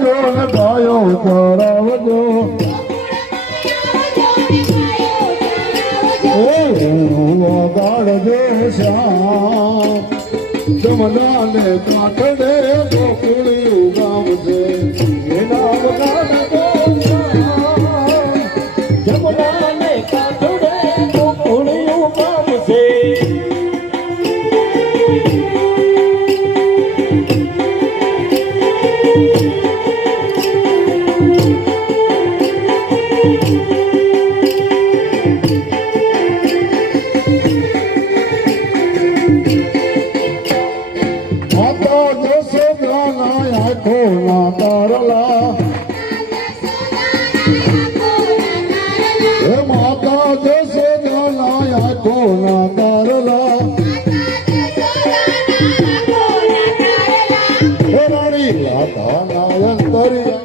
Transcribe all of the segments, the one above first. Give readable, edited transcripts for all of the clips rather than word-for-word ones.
આવજો ને ગાયો ચરાવજો ગાળજો શ્યામ જમનાને કાંઠડે ગોકુળિયું ગામ છે એના ગાળજો શ્યામ જમનાને કાંઠડે ગોકુળિયું ગામ છે માતા જશોદાના કોના તારલા રાણી રાધાના અંતરિયા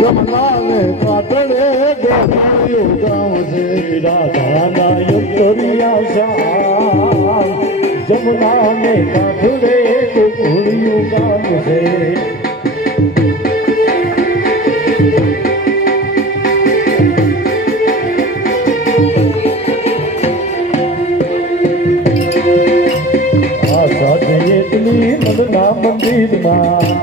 જમનાને કાંઠડે ગોકુળિયું ગામ છે રાધાના અંતરિયા શ્યામ જમનાને કાંઠડે ગોકુળિયું ગામ છે મનના મંદિરમાં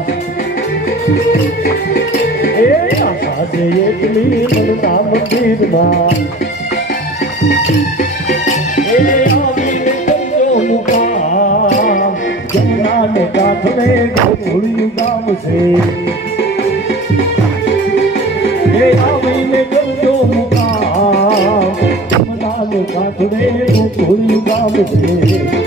એ આશા છે એટલી મનના મંદિરમાં એ આવીને કરજો મુકામ જમનાને કાંઠે ગોકુળિયું ગામ છે એ આવીને કરજો મુકામ જમનાને કાંઠે ગોકુળિયું ગામ છે